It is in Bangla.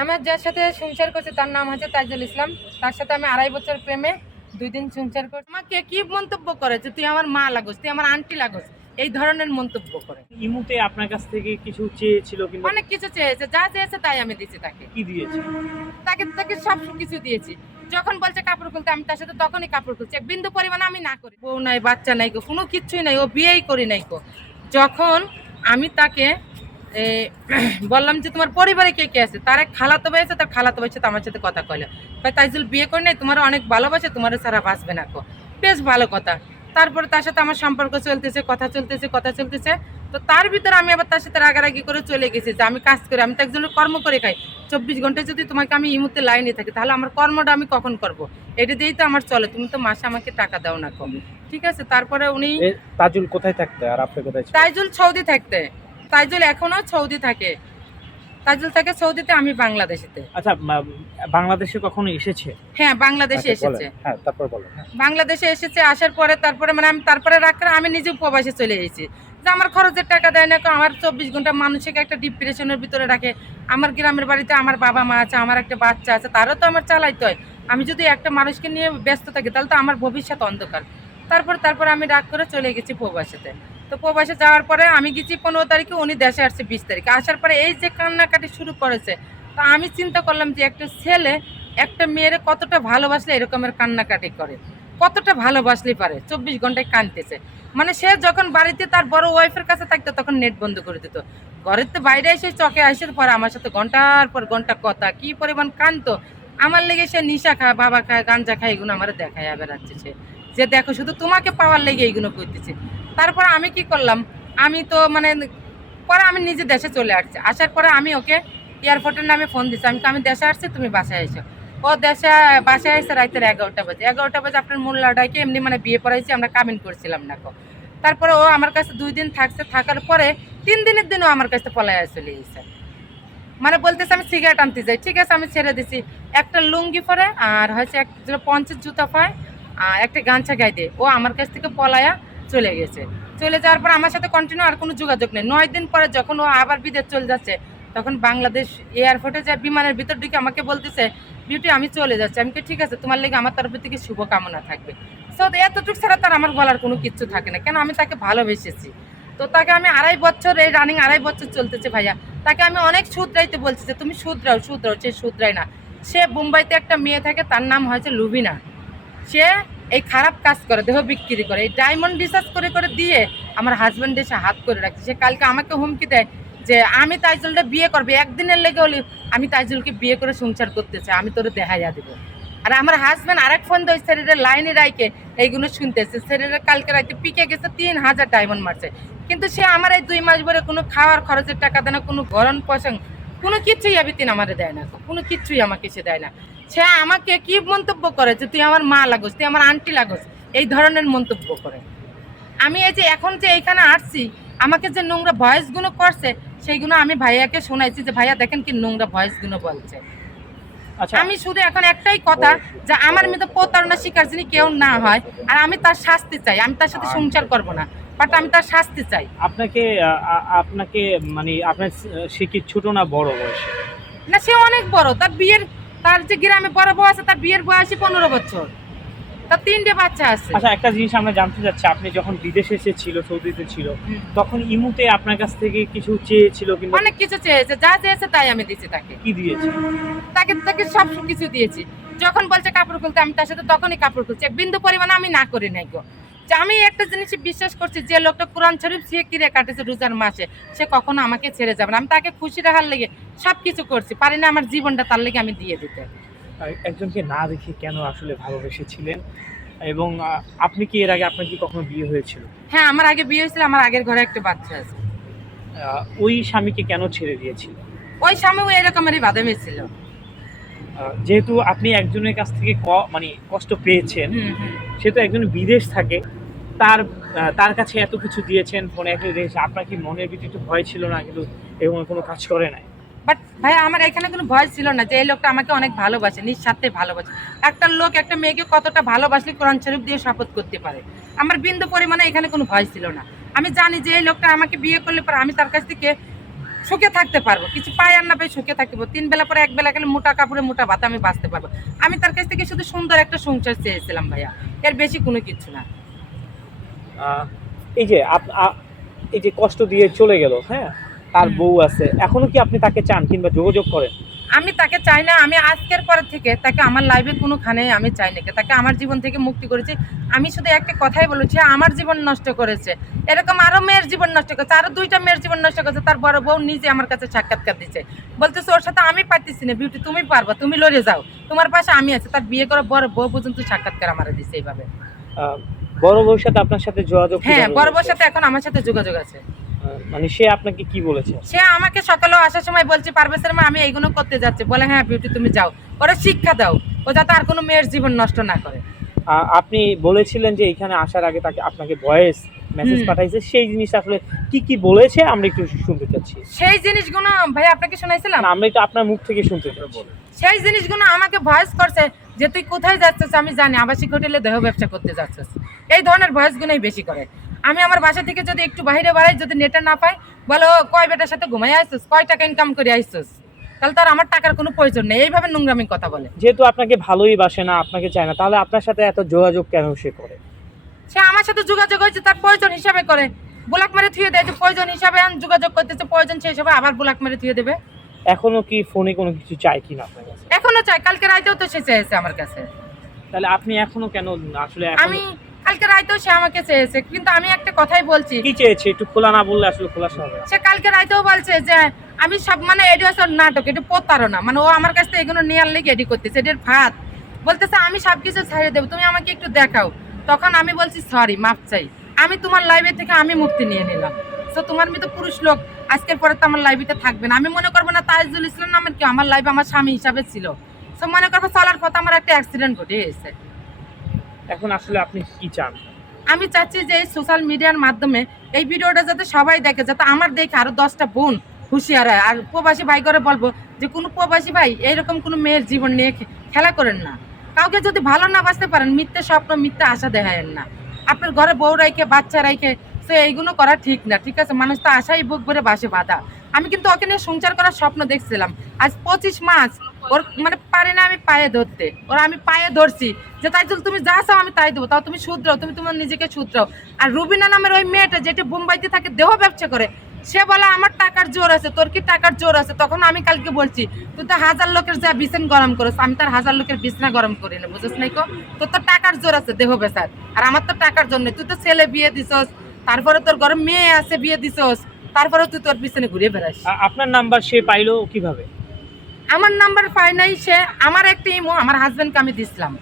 আমার যার সাথে সংসার করছে তার নাম হচ্ছে তাজুল ইসলাম। তার সাথে আমি আড়াই বছর প্রেমে দুই দিন সংসার করছি আমাকে কি মন্তব্য করে যে তুই আমার মা লাগোস তুই আমার আন্টি লাগোস এই ধরনের মন্তব্য করে। ইমুতে আপনার কাছ থেকে কিছু চেয়েছিল কিংবা অনেক কিছু চেয়েছে যা চেয়েছে তাই আমি দিয়েছি তাকে। কি দিয়েছি? তাকে তাকে সব কিছু দিয়েছি। যখন বলছে কাপড় খুলতে আমি তার সাথে তখনই কাপড় খুলছি। এক বিন্দু পরিমাণে আমি না করি। বউ নাই বাচ্চা নাই গো কোনো কিছুই নাই ও বিয়েই করি নাই গো। যখন আমি তাকে বললাম যে তোমার পরিবারে কে কে আছে? তার এক খালাতো ভাই আছে তার খালাতো ভাই সাথে আমার সাথে কথা কইলো। ভাই তাইজুল বিয়ে করে নাই তোমার অনেক ভালোবাসে তোমার সারা বাঁচবে না কো। বেশ ভালো কথা। তারপরে তার সাথে আমার সম্পর্ক চলতেছে কথা চলতেছে কথা চলতেছে। তো তার ভিতরে আমি আবার তার সাথে রাগারাগি করে চলে গেছি যে আমি কাজ করি আমি তো একজনের কর্ম করে খাই। চব্বিশ ঘন্টায় যদি তোমাকে আমি এই মুহূর্তে লাইনে থাকি তাহলে আমার কর্মটা আমি কখন করব? এটা দিয়েই তো আমার চলে তুমি তো মাসে আমাকে টাকা দাও না কম ঠিক আছে? তারপরে উনি তাজুল কোথায় থাকতে? আর আপনি কোথায় তাইজুল সৌদি থাকতে। তাইজুল এখনও সৌদি থাকে। তাইজুল থাকে সৌদিতে আমি বাংলাদেশেতে। আচ্ছা বাংলাদেশে কখনো এসেছে? হ্যাঁ বাংলাদেশে আচ্ছা, এসেছে। হ্যাঁ তারপর বলেন হ্যাঁ। বাংলাদেশে এসেছে আসার পরে তারপরে মানে আমি তারপরে রাখলে আমি নিজে উপবাসে চলে এসেছি। যে আমার খরচের টাকা দেয় না আমার চব্বিশ ঘণ্টা মানুষকে একটা ডিপ্রেশনের ভিতরে রাখে। আমার গ্রামের বাড়িতে আমার বাবা মা আছে আমার একটা বাচ্চা আছে তারও তো আমার চালাইতে হয়। আমি যদি একটা মানুষকে নিয়ে ব্যস্ত থাকি তাহলে তো আমার ভবিষ্যৎ অন্ধকার। তারপর তারপর আমি রাগ করে চলে গেছি প্রবাসেতে তো প্রবাসে যাওয়ার পরে আমি গেছি পনেরো তারিখে, উনি দেশে আসছে বিশ তারিখে। আসার পরে এই যে কান্নাকাটি শুরু করেছে, তো আমি চিন্তা করলাম যে একটা ছেলে একটা মেয়ের কতটা ভালোবাসলে এরকমের কান্নাকাটি করে। কতটা ভালোবাসলে পারে, চব্বিশ ঘন্টায় কাঁদতেছে। মানে সে যখন বাড়িতে তার বড় ওয়াইফের কাছে থাকতো, তখন নেট বন্ধ করে দিত। ঘরের তো বাইরে এসে চকে আসে পর আমার সাথে ঘণ্টার পর ঘণ্টা কথা, কি পরিমাণ কানতো আমার লেগে সে নিশা খায়, বাবা খায়, গাঞ্জা খায়, এগুলো আমার দেখায় বেড়াচ্ছে সে। যে দেখো শুধু তোমাকে পাওয়ার লেগে এইগুলো করতেছে। তারপর আমি কি করলাম? আমি তো মানে পরে আমি নিজে দেশে চলে আসছি। আসার পরে আমি ওকে এয়ারপোর্টের নামে ফোন দিচ্ছি আমি আমি দেশে আসছি, তুমি বাসায় এসো। ও দেশে, বাসায় এসে রাতের এগারোটা বাজে। এগারোটা বাজে আপনার মোল্লাটাকে এমনি মানে বিয়ে পড়াইছি, আমরা কামিন করছিলাম না কো। তারপরে ও আমার কাছে দুই দিন থাকছে। থাকার পরে তিন দিনের দিনও আমার কাছে পলায় চলে গেছে। মানে বলতেছে, আমি সিগারেট আনতে যাই। ঠিক আছে, আমি ছেড়ে দিছি। একটা লুঙ্গি পরে আর হয়েছে এক পঞ্চাশ জুতা পায়। একটা গায়ে দিয়ে। ও আমার কাছ থেকে পলায়া চলে গেছে। চলে যাওয়ার পর আমার সাথে কন্টিনিউ আর কোনো যোগাযোগ নেই। নয় দিন পরে যখন ও আবার বিদেশ চলে যাচ্ছে, তখন বাংলাদেশ এয়ারপোর্টে যা বিমানের ভিতর দিকে আমাকে বলতেছে বিউটি আমি চলে যাচ্ছি। আমি ঠিক আছে, তোমার লেগে আমার তরফ থেকে শুভকামনা থাকবে। সো এতটুকু ছাড়া তার আমার বলার কোনো কিচ্ছু থাকে না। কেন? আমি তাকে ভালোবেসেছি। তো তাকে আমি আড়াই বছর এই রানিং আড়াই বছর চলতেছে ভাইয়া। তাকে আমি অনেক শুধরাইতে বলছি যে, তুমি শুধরাও শুধরাও। সে শুধরাই না। সে মুম্বাইতে একটা মেয়ে থাকে, তার নাম হয়েছে লুবিনা সে এই খারাপ কাজ করে, দেহ বিক্রি করে। এই ডায়মন্ড রিসার্চ করে করে দিয়ে আমার হাজব্যান্ড এসে হাত করে রাখছে। সে কালকে আমাকে হুমকি দেয় যে, আমি তাইজুলটা বিয়ে করবে। একদিনের লেগে হলে আমি তাইজুলকে বিয়ে করে সংসার করতে চাই, আমি তোরে দেখাইয়া দেবো। আর আমার হাজব্যান্ড আরেক ফোন দেয় শরীরের লাইনে রাইকে এইগুলো শুনতেছে। শরীরের কালকে রাইতে পিকে গেছে, তিন হাজার ডায়মন্ড মারছে। কিন্তু সে আমার এই দুই মাস ধরে কোনো খাওয়ার খরচের টাকা দেয় না কোনো গরম পছন্দ কোনো কিছুই আবিতিন আমারে দেয় না। কোনো কিছুই আমাকে সে দেয় না। সে আমাকে কি মন্তব্য করে যে তুই আমার মা লাগোস তুই আমার আন্টি লাগোস এই ধরনের মন্তব্য করে। আমি এই যে এখন যে এইখানে আসছি আমাকে যে নোংরা ভয়েসগুলো করছে সেইগুলো আমি ভাইয়াকে শোনাইছি যে ভাইয়া দেখেন কি নোংরা ভয়েসগুলো বলছে। আচ্ছা। আমি শুধু এখন একটাই কথা যে আমার মধ্যে প্রতারণা শিকার যিনি কেউ না হয় আর আমি তার শাস্তি চাই আমি তার সাথে সংসার করব না। বাট আমি তার শাস্তি চাই। আপনাকে আপনাকে মানে আপনার সে কি ছোট না বড় বয়সে? না সে অনেক বড়। তার বিয়ের তার যে গ্রামে বড় বউ আছে তার বিয়ের বয়সই পনেরো বছর। তার তিনটে বাচ্চা আছে। আচ্ছা একটা জিনিস আমরা জানতে চাচ্ছি। আপনি যখন বিদেশে এসেছিল সৌদিতে ছিল তখন ইমুতে আপনার কাছ থেকে কিছু চেয়েছিল কিংবা অনেক কিছু চেয়েছে। যা চেয়েছে তাই আমি দিয়েছি তাকে। কি দিয়েছে? তাকে তাকে সব কিছু দিয়েছি। যখন বলছে কাপড় খুলতে আমি তার সাথে তখনই কাপড় খুলছি। এক বিন্দু পরিমাণে আমি না করি নাই গো। যে আমি একটা জিনিস বিশ্বাস করছি যে লোকটা কোরআন শরীফ সে কিরে কাটেছে রোজার মাসে সে কখনো আমাকে ছেড়ে যাবে না। আমি তাকে খুশি রাখার লেগে সব কিছু করছি পারি না আমার জীবনটা তার লেগে আমি দিয়ে দিতে। একজনকে না দেখে কেন আসলে ভালোবেসেছিলেন? এবং আপনি কি এর আগে আপনার কি কখনো বিয়ে হয়েছিল? হ্যাঁ আমার আগে বিয়ে হয়েছিল আমার আগের ঘরে একটা বাচ্চা আছে। ওই স্বামীকে কেন ছেড়ে দিয়েছিল ওই স্বামীও এরকমেরই বাধা ছিল। যেহেতু আপনি একজনের কাছ থেকে ক- মানে কষ্ট পেয়েছেন সে তো একজন বিদেশ থাকে তার তার কাছে এত কিছু দিয়েছেন ফোনে একটু দেশ আপনার কি মনের ভিতরে একটু ভয় ছিল না কিন্তু এরকম কোনো কাজ করে নাই? বাট ভাই আমার এখানে কোনো ভয় ছিল না যে এই লোকটা আমাকে অনেক ভালোবাসে নিঃস্বার্থে ভালোবাসে। একটা লোক একটা মেয়েকে কতটা ভালোবাসলে কোরআন শরীফ দিয়ে শপথ করতে পারে? আমার বিন্দু পরিমাণে এখানে কোনো ভয় ছিল না। আমি জানি যে এই লোকটা আমাকে বিয়ে করলে পরে আমি তার কাছ থেকে সুখে থাকতে পারব। কিছু পাই আর না পাই সুখে থাকতে পারব তিন বেলা পরে এক বেলা গেলে মোটা কাপড়ে মোটা ভাত আমি বাঁচতে পারব। আমি তার কাছ থেকে শুধু সুন্দর একটা সংসার চেয়েছিলাম ভাইয়া। এর বেশি কোনো কিছু না। এই যে এই যে কষ্ট দিয়ে চলে গেল হ্যাঁ? তার বউ আছে। এখনও কি আপনি তাকে চান কিংবা যোগাযোগ করেন? আমি তাকে চাই না আমি আজকের পর থেকে তাকে আমার লাইফে কোনোখানে আমি চাই না। তাকে আমার জীবন থেকে মুক্তি করেছি। আমি শুধু একটা কথাই বলেছি আমার জীবন নষ্ট করেছে। এরকম আরও মেয়ের জীবন নষ্ট করেছে আরও দুইটা মেয়ের জীবন নষ্ট করেছে তার বড় বউ নিজে আমার কাছে সাক্ষাৎকার দিচ্ছে বলতেছে ওর সাথে আমি পারতেছি না বিউটি তুমি পারবা তুমি লড়ে যাও। তোমার পাশে আমি আছি তার বিয়ে করে বড় বউ পর্যন্ত সাক্ষাৎকার আমার দিচ্ছে এইভাবে। বড় বউর সাথে আপনার সাথে যোগাযোগ হ্যাঁ বড় বউর সাথে এখন আমার সাথে যোগাযোগ আছে। মানে সে আপনাকে কি বলেছে? সে আমাকে সকালেও আসার সময় বলছে মা আমি এইগুলো করতে যাচ্ছি। বলে হ্যাঁ বিউটি তুমি যাও। ওরা শিক্ষা দাও ও যাতে আর কোনো মেয়ের জীবন নষ্ট না করে। আপনি বলেছিলেন যে এখানে আসার আগে তাকে আপনাকে ভয়েস মেসেজ পাঠাইছে। সেই জিনিস আসলে কি কি বলেছে আমরা একটু শুনতে চাচ্ছি। সেই জিনিসগুলো ভাই আপনাকে শোনাইছিলাম? আমরা একটু আপনার মুখ থেকে শুনতে চাচ্ছি। সেই জিনিসগুলো আমাকে ভয়েস করছে যে তুই কোথায় যাচ্ছিস? আমি জানি আবাসিক হোটেলে দেহ ব্যবসা করতে যাচ্ছিস। এই ধরনের ভয়েসগুলোই বেশি করে। আমি আমার বাসা থেকে যদি একটু বাইরে বাড়াই যদি নেটে না পাই বলো কয় বেটার সাথে ঘুমাই আসছিস কয় টাকা ইনকাম করে আসছিস তাহলে তার আমার টাকার কোনো প্রয়োজন নেই। এইভাবে নোংরামি কথা বলে। যেহেতু আপনাকে ভালোই বাসে না আপনাকে চায় না তাহলে আপনার সাথে এত যোগাযোগ কেন সে করে? সে আমার সাথে যোগাযোগ হয়েছে তার প্রয়োজন হিসাবে করে। ব্লাক মেরে থুয়ে দেয় প্রয়োজন হিসাবে যোগাযোগ করতেছে প্রয়োজন সেই হিসাবে আবার ব্লাক মেরে থুয়ে দেবে। এখনও কি ফোনে কোনো কিছু কিনা আপনার কাছে? এখনও চাই কালকে রাইতেও তো সে চেয়েছে আমার কাছে। তাহলে আপনি এখনও কেন আসলে আমি কালকে রাইতেও সে আমাকে চেয়েছে কিন্তু আমি একটা কথাই বলছি। কি চেয়েছে? একটু খোলা না বললে আসলে খোলা হবে। সে কালকে রাইতেও বলছে যে আমি সব মানে এটি হচ্ছে নাটক এটি প্রতারণা। মানে ও আমার কাছ থেকে এগুলো নেওয়ার লেগে এডি করতেছে? এটির ভাত বলতেছে আমি সব কিছু ছাড়িয়ে দেবো তুমি আমাকে একটু দেখাও। তখন আমি বলছি সরি মাপ চাই। আমি তোমার লাইভে থেকে আমি মুক্তি নিয়ে নিলাম। তো তোমার মতো পুরুষ লোক আজকের পরে তো আমার লাইভেতে থাকবে না। আমি মনে করব না তাইজুল ইসলাম নামের কি আমার লাইভ আমার স্বামী হিসাবে ছিল। তো মনে করব চলার পথে আমার একটা অ্যাক্সিডেন্ট ঘটে গেছে এখন আসলে আপনি কি চান? আমি চাচ্ছি যে এই সোশ্যাল মিডিয়ার মাধ্যমে এই ভিডিওটা যাতে সবাই দেখে, যাতে আমার দেখে আরও দশটা বোন হুঁশিয়ার হয়। আর প্রবাসী ভাই করে বলব যে, কোনো প্রবাসী ভাই এইরকম কোনো মেয়ের জীবন নিয়ে খেলা করেন না। কাউকে যদি ভালো না বাঁচতে পারেন, মিথ্যে স্বপ্ন, মিথ্যে আশা দেখায়েন না। আপনার ঘরে বউ রাইখে বাচ্চা রাইখে সে এইগুলো করা ঠিক না, ঠিক আছে? মানুষ তো আশাই বুক ভরে বাসে বাধা। আমি কিন্তু ওকে নিয়ে সংসার করার স্বপ্ন দেখছিলাম। আজ পঁচিশ মাস ওর মানে পারে না আমি পায়ে ধরতে। ওর আমি পায়ে ধরছি। যে তাই জন্য তুমি যা চাও আমি তাই দেবো। তাও তুমি শুধরাও, তুমি তোমার নিজেকে শুধরাও। আর রুবিনা নামের ওই মেয়েটা যেটা বোম্বাইতে থাকে, দেহ ব্যবসা করে, সে বলে, আমার টাকার জোর আছে, তোর কি টাকার জোর আছে? তখন আমি কালকে বলছি, তুই তো হাজার লোকের যা বিছান গরম করছ আমি তার হাজার লোকের বিছনা গরম করি না বুঝছ নাই কো? তোর তো টাকার জোর আছে, দেহ বেসার আর আমার তো টাকার জন্য তুই তো ছেলে বিয়ে দিছস, তারপরে তোর ঘরে মেয়ে আছে, বিয়ে দিছস তারপরে তুই তোর পিছনে ঘুরে বেড়াস আপনার নাম্বার সে পাইলো কীভাবে? আমার নাম্বার পাই নাই সে আমার একটা ইমো আমার হাজব্যান্ডকে আমি দিছিলাম।